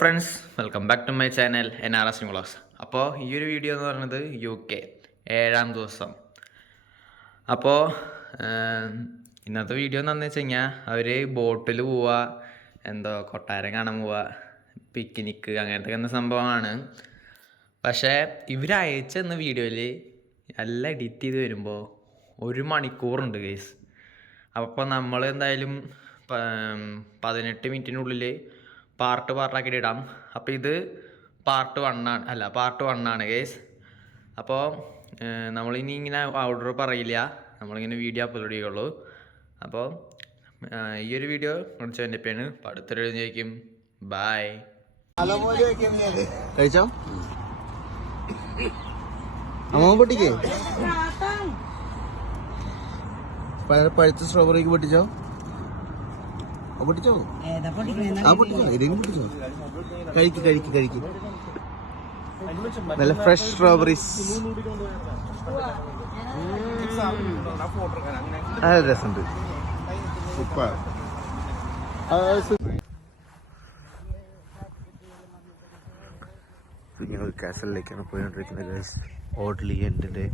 Friends, welcome back to my channel NRS vlogs. അപ്പോൾ ഈ ഒരു വീഡിയോ എന്ന് പറയുന്നത് UK 7ാം ദിവസം. അപ്പോൾ ഇന്നത്തെ വീഡിയോ എന്താണെന്ന് വെച്ച് കഴിഞ്ഞാൽ അവർ ബോട്ടിൽ പോവുക, എന്തോ കൊട്ടാരം കാണാൻ പോവുക, പിക്നിക്ക് അങ്ങനത്തെ എന്ന സംഭവമാണ്. പക്ഷേ ഇവർ അയച്ചെന്ന വീഡിയോയിൽ എല്ലാം എഡിറ്റ് ചെയ്ത് വരുമ്പോൾ 1 മണിക്കൂറുണ്ട് ഗൈസ്. അപ്പോൾ നമ്മൾ എന്തായാലും 18 മിനിറ്റിനുള്ളിൽ പാർട്ടാക്കിയിട്ട് ഇടാം. അപ്പോൾ ഇത് പാർട്ട് 1 ആണ് ഗൈസ്. അപ്പോൾ നമ്മളിനി ഇങ്ങനെ ഓർഡർ പറയില്ല, നമ്മളിങ്ങനെ വീഡിയോ അപ്ലോഡ് ചെയ്യുള്ളൂ. അപ്പോൾ ഈ ഒരു വീഡിയോ കുറച്ച് എൻ്റെ പേര് അടുത്തൊരു ചോദിക്കും. ബായ്. കഴിച്ചോ അമ്മ പൊട്ടിക്കേ, പഴുത്ത സ്ട്രോബെറിക്ക് പൊട്ടിച്ചോ, പൊട്ടിച്ചോ, പൊട്ടിച്ചോ, ഇതെങ്കിലും പൊട്ടിച്ചോ, കഴിക്ക്. നല്ല ഫ്രഷ് സ്ട്രോബെറീസ്, നല്ല രസമുണ്ട്. സൂപ്പർ. ഞങ്ങൾ കാസലിലേക്കാണ് പോയിക്കൊണ്ടിരിക്കുന്നത് ഗൈസ്. ഓഡ്ലി എൻഡിന്റെ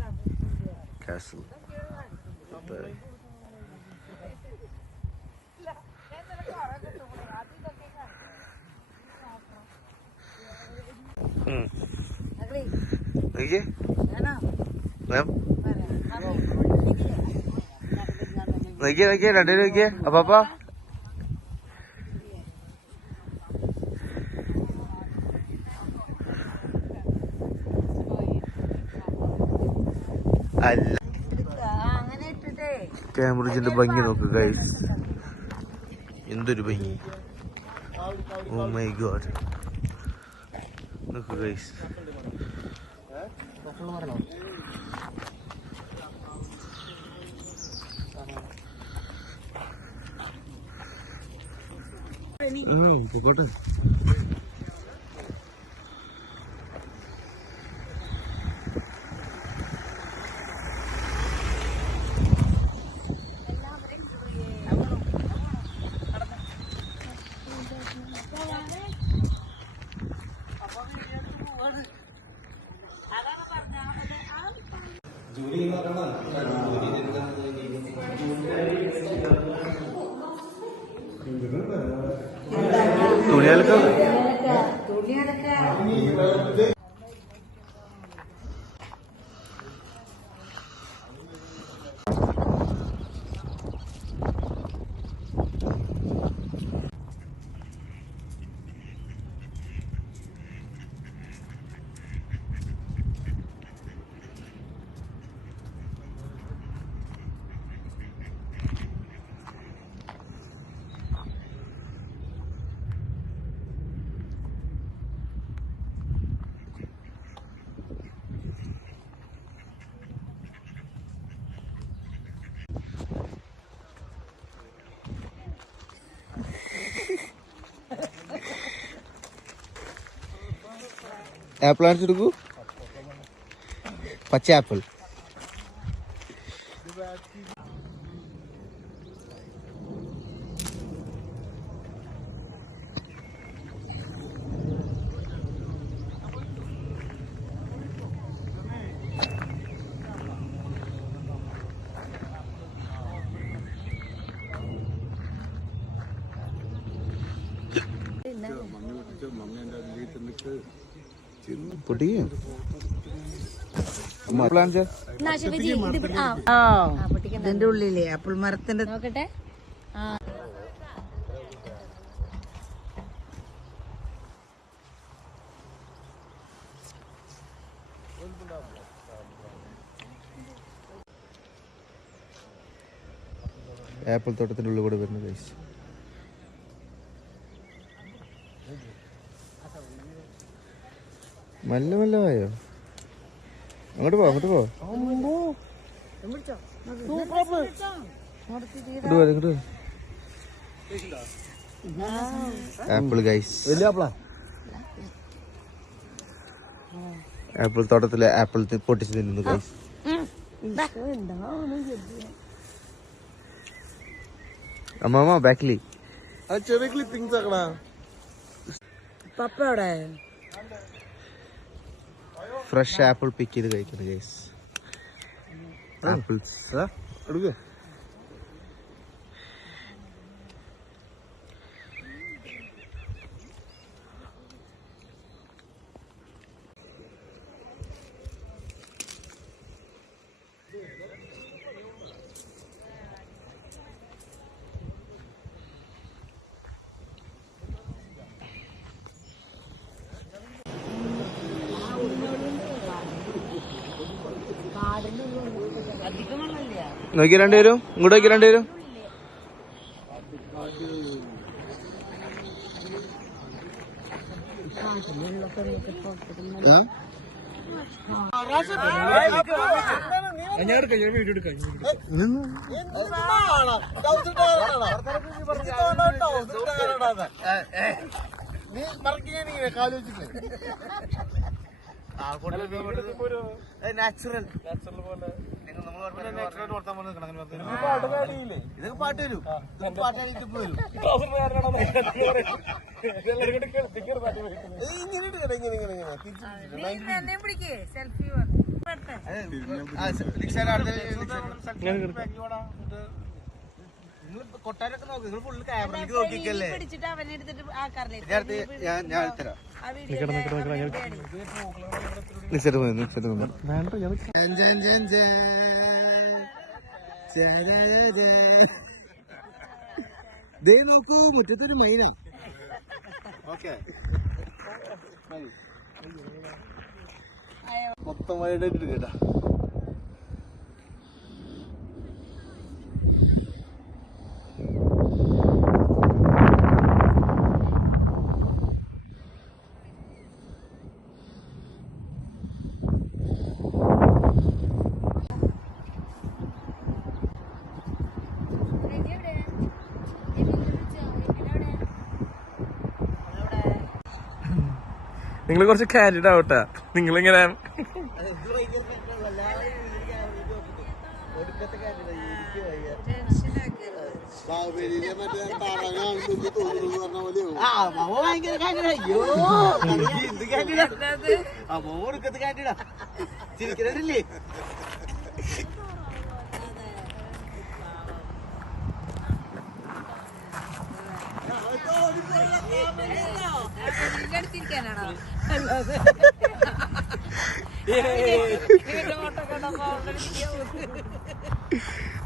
കാസൽ. നോക്കിയേ രണ്ടു നോക്കിയേ. അപ്പാ അല്ല, കാംബ്രിഡ്ജിന്റെ ഭംഗി നോക്ക് ഗൈസ്, എന്തൊരു ഭംഗി. ഓ മൈ ഗോഡ്, നോക്ക് ഗൈസ്. പോട്ടെ. തുണിയാലൊക്കെ ആപ്പിൾ അടിച്ചെടുക്കൂ. പച്ച ആപ്പിൾ. ഇതിന്റെ ഉള്ളിലെ ആപ്പിൾ മരത്തിന്റെ നോക്കട്ടെ. ആപ്പിൾ തോട്ടത്തിന്റെ ഉള്ളിൽ കൂടെ വരുന്ന ഗൈസ്. മെല്ലെ വായോ, അങ്ങോട്ട് പോ. ആപ്പിൾ ഗൈസ്, വലിയ ആപ്പിളാ. ആപ്പിൾ തോട്ടത്തിലെ ആപ്പിൾ പൊട്ടിച്ച് തിന്നുന്നു ഗൈസ്. അമ്മാമ ബാക്കിലി ചെറിയ ക്ലിപ്പിംഗ്സ് ആക്കണ. പപ്പ എവിടെ? ഫ്രഷ് ആപ്പിൾ പിക്ക് ചെയ്ത് കഴിക്കുന്നത് ഗൈസ്. ആപ്പിൾസ് എടുക്കുക. നോക്കി രണ്ടുപേരും ഇങ്ങോട്ട് നോക്കി രണ്ടുപേരും. നാച്ചുറൽ ഇതൊക്കെ പാട്ട് വരും. പാട്ടായിട്ട് വരും. കൊട്ടാരൊക്കെ നോക്കി നിങ്ങൾ ഫുള്ള് ക്യാമറയിലേക്ക് നോക്കിക്കല്ലേ. ഞാൻ തരാം. നോക്കൂ മുറ്റത്തൊരു മൈനായി. ഓക്കെ മൊത്തം വൈകിട്ട് കേട്ടാ. നിങ്ങൾ കുറച്ച് കാൻഡിഡ് ആവട്ടെ. നിങ്ങളിങ്ങനെ ചിരിക്കണില്ലേ?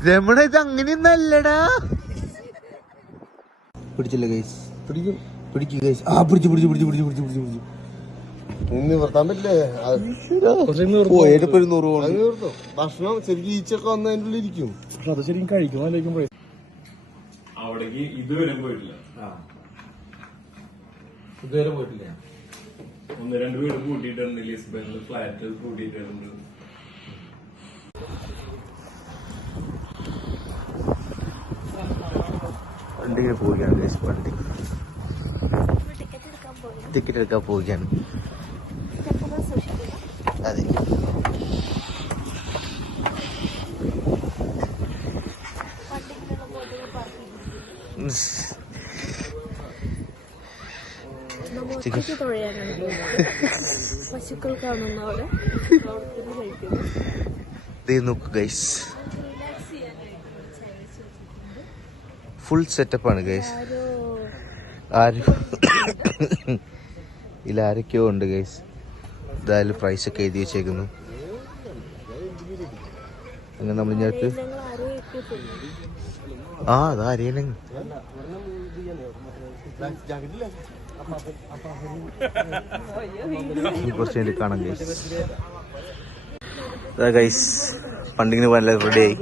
രമണ ഇത് അങ്ങനെയൊന്നല്ലടാ. പിടിച്ചില്ല ഗൈസ്. പിടിക്കും ഗൈസ്. ആ പിടിച്ചു. നിർത്താൻ പറ്റില്ലേ? പോയപ്പോ 100 ഭക്ഷണം ശരിക്കും ഈച്ചൊക്കെ വന്ന് അതിൻ്റെ ഉള്ളിൽ ഇരിക്കും. അത് ശരിക്കും കഴിക്കുമ്പോഴേ അവിടേക്ക് ഇതുവരെ പോയിട്ടില്ല. ഇതുവരെ പോയിട്ടില്ല. 1-2 വീട് കൂട്ടിയിട്ടുണ്ട്. ലിസ്ബണിൽ ഫ്ലാറ്റ് കൂട്ടിയിട്ടുണ്ട്. വണ്ടിയിൽ പോവുകയാണ് ഗൈസ്. വണ്ടി ടിക്കറ്റ് എടുക്കാൻ പോവുകയാണ്. അതെ പശുക്കൾ കാണുന്ന അവിടെ നോക്ക് ഗൈസ്. ഫുൾ സെറ്റപ്പാണ് ഗൈസ്. ഇതിൽ ആരൊക്കെയോ ഉണ്ട് ഗൈസ്. ഇതായാലും പ്രൈസൊക്കെ എഴുതി വെച്ചേക്കുന്നു. അങ്ങനെ നമ്മളിഞ്ഞടുത്ത് അതാരേനും കുറച്ച് വേണ്ടി കാണാം ഗൈസ്. ഗൈസ് ഫണ്ടിങ്ങിന് പോകാൻ റെഡിയായി.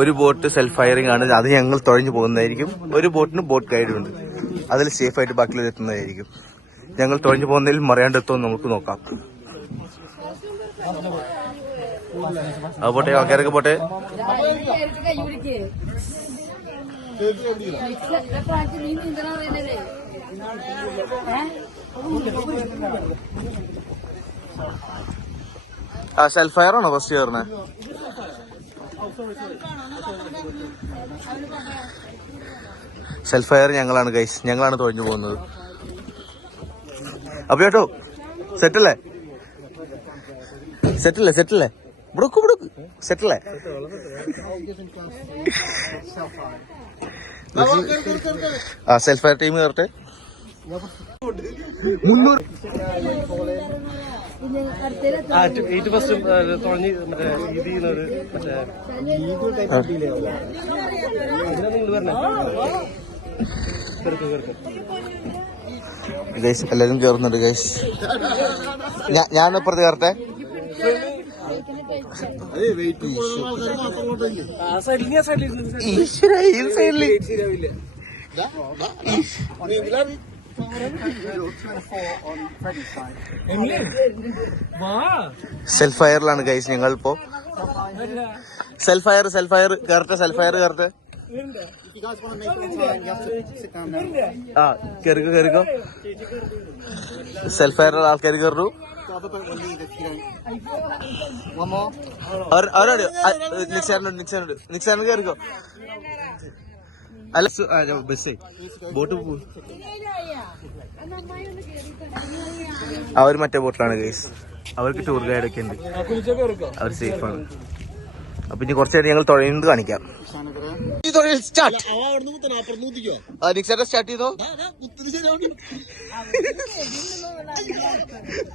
ഒരു ബോട്ട് സെൽഫ് ഫയറിംഗ് ആണ്. അത് ഞങ്ങൾ തുഴഞ്ഞു പോകുന്നതായിരിക്കും. ഒരു ബോട്ടിന് ബോട്ട് ഗൈഡും ഉണ്ട്. അതിൽ സേഫ് ആയിട്ട് ബാക്കിയുള്ളത് എത്തുന്നതായിരിക്കും. ഞങ്ങൾ തുഴഞ്ഞു പോകുന്നതിൽ മറിയാണ്ട് എത്തുമെന്ന് നമുക്ക് നോക്കാം. പോട്ടെ, ആൾക്കാരൊക്കെ പോട്ടെ. സെൽഫ് ഫയർ ആണോ ഫസ്റ്റ് കയറണേ? സെൽഫ് ഫയർ ഞങ്ങളാണ് ഗൈസ്. ഞങ്ങളാണ് തുഴഞ്ഞു പോകുന്നത്. അപ്പൊ ചേട്ടോ സെറ്റല്ലേ സെറ്റല്ലേ സെറ്റല്ലേ മുടക്ക് മുടക്ക് സെറ്റല്ലേ ആ സെൽഫ് ഫയർ ടീം കയറട്ടെ 300 ഗൈസ് എല്ലാരും കേറുന്നുണ്ട് ഗൈസ്. ഞാനപ്പുറത്ത് കയറട്ടെ. സെൽഫ് ഫയറിലാണ് ഗൈസ് ഞങ്ങൾ ഇപ്പോ. സെൽഫ് ഫയർ കയറട്ടെ. സെൽഫ് ഫയർ കയറട്ടെ. ആ കേറിക്കോ. സെൽഫ് ഫയറിലുള്ള ആൾക്കാർ കയറു. നിക്സാറിന് കയറിക്കോ. അല്ല ബസ് ബോട്ട് അവർ മറ്റേ ബോട്ടിലാണ് ഗൈസ്. അവർക്ക് ടൂർ ഗൈഡ് ഒക്കെ ഉണ്ട്. അവർ സേഫാണ്. അപ്പൊ ഇനി കുറച്ചായിട്ട് ഞങ്ങൾ തുഴയുന്നത് കാണിക്കാം. സ്റ്റാർട്ട് ചെയ്തോ.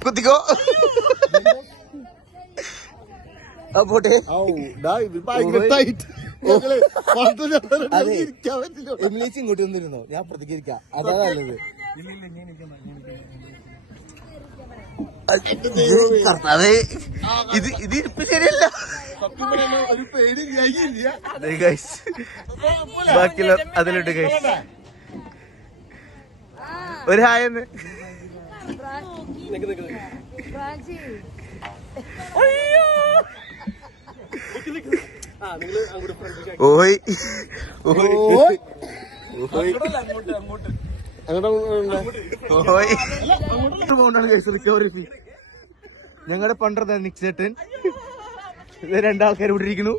കുത്തിക്കോ. പോട്ടെ. ഇങ്ങോട്ട് വന്നിരുന്നോ? ഞാൻ പ്രതികരിക്കാം. അതാ നല്ലത്. അതെ ഇത് ഇപ്പൊ ശരിയല്ല. ബാക്കിയുള്ള അതിലുണ്ട് ഗൈസ്. ഒരു ഹായെന്ന് ഓയ് ഞങ്ങളുടെ പണ്ടത് നിക്സേട്ടൻ രണ്ടാൾക്കാർ വിട്ടിരിക്കുന്നു.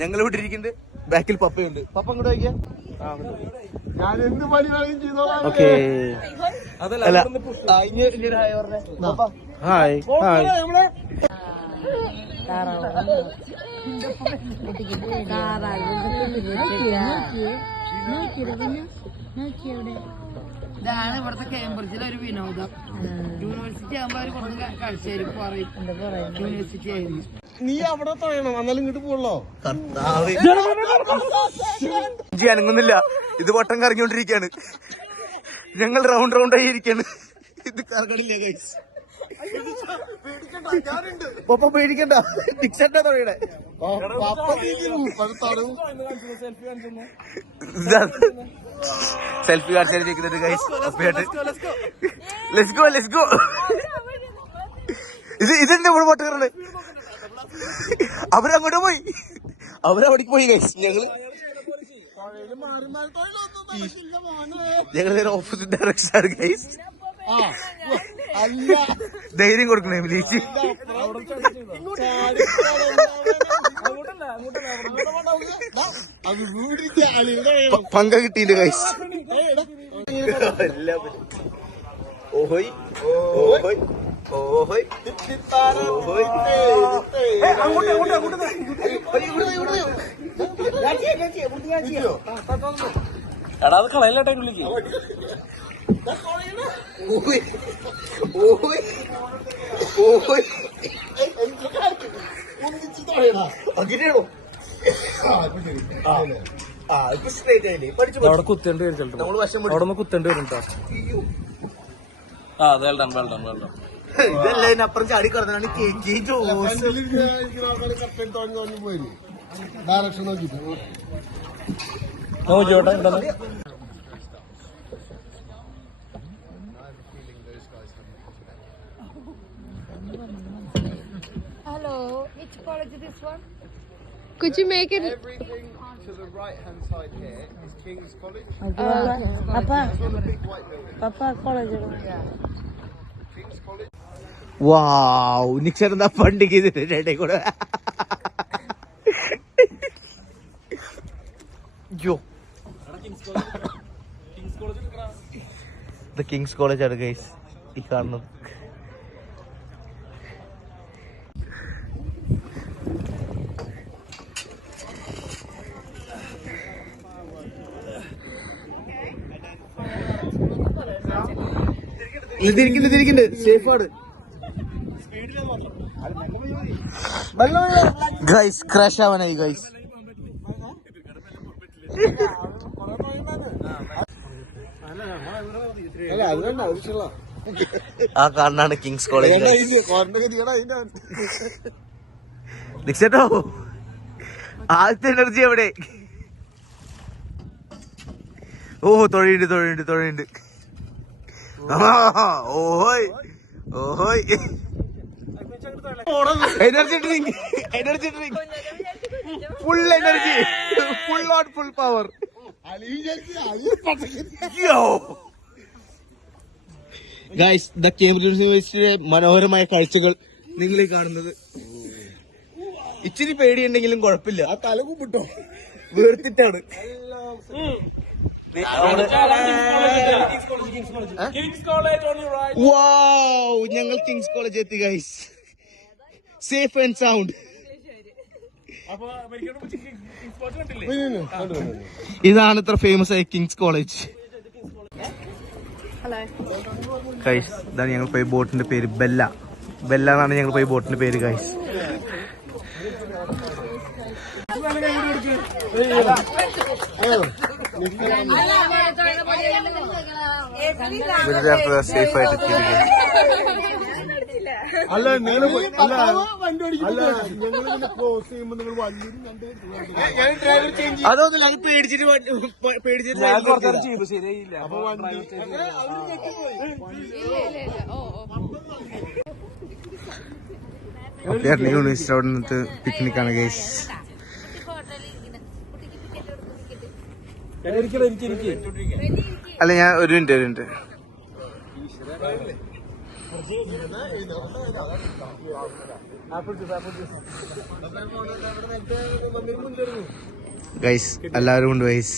ഞങ്ങൾ വിട്ടിരിക്കുന്നുണ്ട്. ബാക്കിൽ പപ്പയുണ്ട്. പപ്പ അങ്ങോട്ട് വയ്ക്കാം. ഓക്കെ അല്ല ഹായ് ഹായ്. ഇതാണ് ഇവിടുത്തെ കേംബ്രിഡ്ജിലെ ഒരു വിനോദം. യൂണിവേഴ്സിറ്റി ആകുമ്പോ അവര് കുറച്ച് കളിച്ചായിരിക്കും പറയും യൂണിവേഴ്സിറ്റി ആയിരുന്നു. നീ അവിടെ തൊഴണം, എന്നാലും ഇങ്ങോട്ട് പോകല്ലോ. അനങ്ങുന്നില്ല. ഇത് വട്ടം കറങ്ങിക്കൊണ്ടിരിക്കുകയാണ്. ഞങ്ങൾ റൗണ്ട് ആയി ഇരിക്കാണ്. ഇത് കറങ്ങണില്ല ഗൈസ്. പപ്പ പേടിക്കണ്ട. ടിക്സെറ്റാ തൊഴയുടെ. സെൽഫി കാണിച്ചിരിക്കുന്നുണ്ട് ഗൈസ്. Let's go. ഇതെന്താ ഇവിടെ പോട്ട് കയറണേ? അവരങ്ങോട്ട് പോയി. അവരവിടേക്ക് പോയി ഗൈസ്. ഞങ്ങൾ ഓപ്പോസിറ്റ് ഡയറക്ഷൻ ആണ് ഗൈസ്. ധൈര്യം കൊടുക്കണേ വിളിച്ച്. പങ്ക കിട്ടിയില്ല ഗൈസ്. ഓഹോയ് ഓഹോയ് ഓഹോയ്. എടാ അത് കളയല്ലേട്ടാ വിളിക്ക്. അവിടെ കുത്തേണ്ടി വരും ചിലപ്പോൾ. അവിടെ നിന്ന് കുത്തേണ്ടി വരും കേട്ടോ. ആ വെൽഡൺ. ഇതല്ല ഇതിനപ്പുറം ചാടി കിടന്നാണ് ഡയറക്ഷൻ നോക്കിട്ട് നോക്കിയോട്ടെ. Hello, which college is this one? Could you make it? everything to the right hand side here is King's College. Papa, It's a big white building. Papa college. King's College. വാവ്. നിക്ഷേപം പണ്ടിക്ക് ഇതിന്റെ കൂടെ. King's College ആണ് guys. ഈ കാണുന്നത്. ഇതിരിക്കുന്നുണ്ട് സേഫാണ്. Guys crash ആവാനായി ഗൈസ്. ആ കാണാണ് കിങ്സ് കോളേജ്. നിക്ഷേട്ടോ ആദ്യത്തെ എനർജി എവിടെ? ഓ തൊഴയുണ്ട്. ഓഹോയ് energy drink full energy, full on full power. Guys the Cambridge യൂണിവേഴ്സിറ്റിയുടെ മനോഹരമായ കാഴ്ചകൾ നിങ്ങൾ ഈ കാണുന്നത്. ഇച്ചിരി പേടിയുണ്ടെങ്കിലും കുഴപ്പമില്ല, ആ തല കൂപ്പിട്ടോ വേർത്തിട്ടാണ്. ഞങ്ങൾ കിങ്സ് കോളേജ് എത്തി ഗൈസ്, സേഫ് ആൻഡ് സൗണ്ട്. ഇതാണ് ഇത്ര ഫേമസ് ആയ കിങ്സ് കോളേജ്. ഗൈസ് ഇതാണ് ഞങ്ങൾ പോയി ബോട്ടിന്റെ പേര് ബെല്ല എന്നാണ് ഞങ്ങൾ പോയി ബോട്ടിന്റെ പേര് ഗൈസ്. സേഫ് ആയിട്ട് അതൊന്നുമില്ല, അത് പേടിച്ചിട്ട് യൂണിവേഴ്സിറ്റി അവിടെ നിന്നിട്ട് പിക്നിക്കാണ് ഗൈസ്. അല്ല ഞാൻ ഒരു മിനിറ്റ് ഗൈസ് എല്ലാവരും ഉണ്ട് ഗൈസ്.